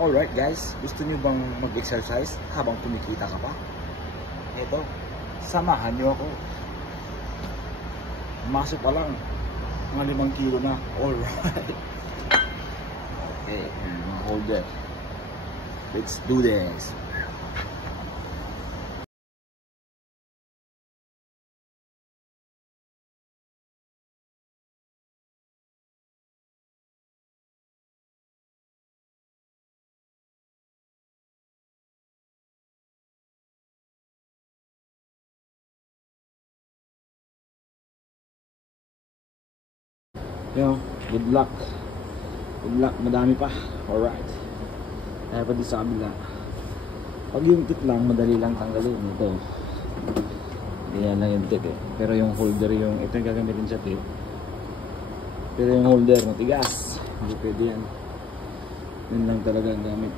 Alright guys, gusto nyo bang mag-exercise habang kumikita ka pa? Ito, samahan nyo ako. Masok pa lang, mga 5 kilo na. Alright. Okay, hold it. Let's do this. Yo, good luck. Good luck, madami pa. Alright. Kaya pa di sa kabila. Pag yung tip lang, madali lang tanggalin. Ito. Yan lang yung tip eh. Pero yung holder, yung ito yung gagamitin sa tip. Pero yung holder, matigas. Hindi pwede yan. Yun lang talaga ang gamit.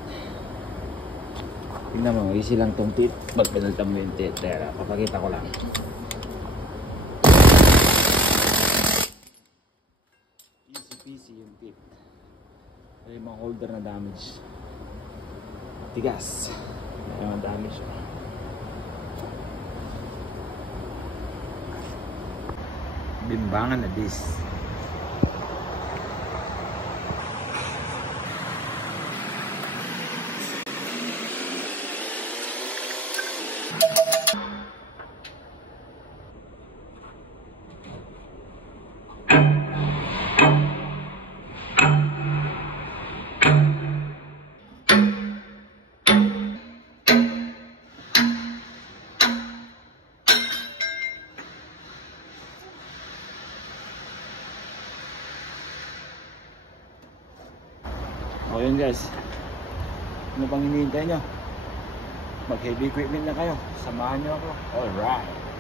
Tingnan mo, easy lang tong tip. Pag pinalitan mo yung tip. Tera, papakita ko lang. Easy yung tip. Ay mga holder na damage. Tigas. Ay mga damage. Bimbangan na this. O yun guys, ano pang hinihintay nyo? Mag heavy equipment na kayo, samahan nyo ako. Alright.